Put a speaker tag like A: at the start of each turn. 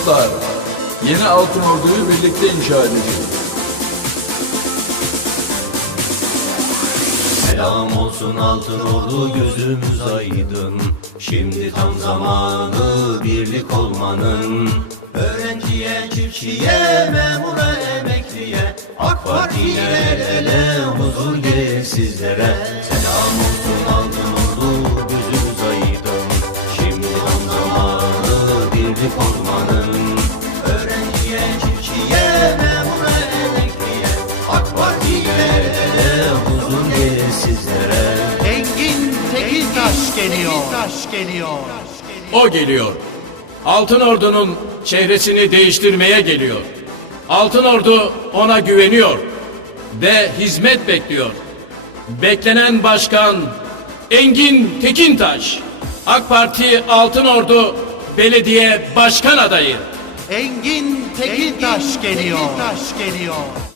A: dostlar, yeni Altın Ordu'yu birlikte inşa edeceğiz.
B: Selam olsun altın ordu gözümüz aydın. Şimdi tam zamanı birlik olmanın. Öğrenciye, çiftçiye, memura, emekliye AK Parti el ele huzur gelir sizlere. Selam olsun altın ordu gözümüz aydın. Şimdi tam zamanı birlik olmanın huzur gelir sizlere
C: Engin Tekintaş geliyor. Taş geliyor.
D: O geliyor. Altın Ordu'nun çehresini değiştirmeye geliyor. Altın Ordu ona güveniyor ve hizmet bekliyor. Beklenen başkan Engin Tekintaş. AK Parti Altın Ordu Belediye Başkan adayı.
C: Engin Tekintaş geliyor. Taş geliyor.